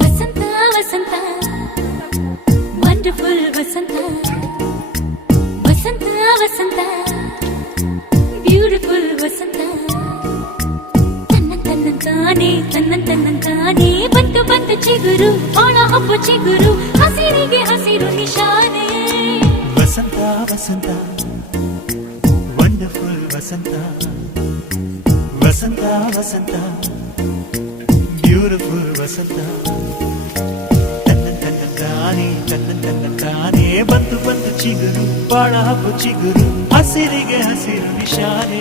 ವಸಂತ ವಸಂತ wonderful ವಸಂತ ವಸಂತ ವಸಂತ beautiful ವಸಂತ ತನ್ನಂತಾನೆ ಬಂತು ಬಂತು ಚಿಗುರು ಒಣ ಹಬ್ಬ ಚಿಗುರು ಹಸಿರಿಗೆ ಹಸಿರು ನಿಶಾನೆ ವಸಂತ ವಸಂತ ವಂಡರ್ಫುಲ್ ವಸಂತ ವಸಂತ ವಸಂತ ಬ್ಯೂಟಿಫುಲ್ ವಸಂತ ತನ್ನಂತಾನೆ ಬಂತು ಬಂತು ಚಿಗುರು ಬಾಳ ಹಬ್ಬ ಚಿಗುರು ಹಸಿರಿಗೆ ಹಸಿರು ನಿಶಾನೆ